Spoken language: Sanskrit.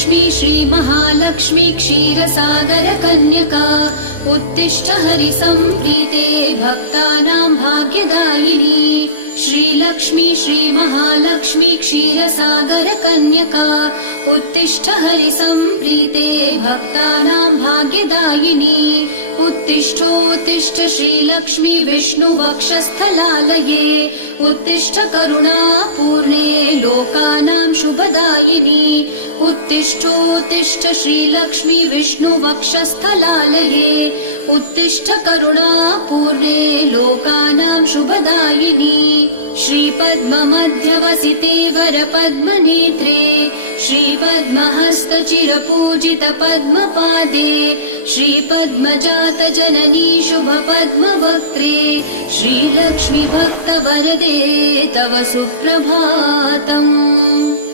श्रीलक्ष्मी श्रीमहालक्ष्मी क्षीरसागरकन्यका उत्तिष्ठ हरिसम्प्रीते भक्तानां भाग्यदायिनी। श्रीलक्ष्मी श्रीमहालक्ष्मी क्षीरसागरकन्यका उत्तिष्ठ हरिसम्प्रीते भक्तानां भाग्यदायिनी। उत्तिष्ठोत्तिष्ठ श्रीलक्ष्मी विष्णुवक्षस्थलालये उत्तिष्ठ करुणापूर्णे लोकानां शुभदायिनी। उत्तिष्ठोत्तिष्ठ श्रीलक्ष्मी विष्णुवक्षस्थलालये उत्तिष्ठ करुणापूर्णे लोकानां शुभदायिनी। श्रीपद्ममध्यवसिते वरपद्मनेत्रे श्रीपद्महस्तचिरपूजित पद्मपादे श्रीपद्मजातजननी शुभपद्मवक्त्रे श्रीलक्ष्मी भक्तवरदे तव सुप्रभातम्।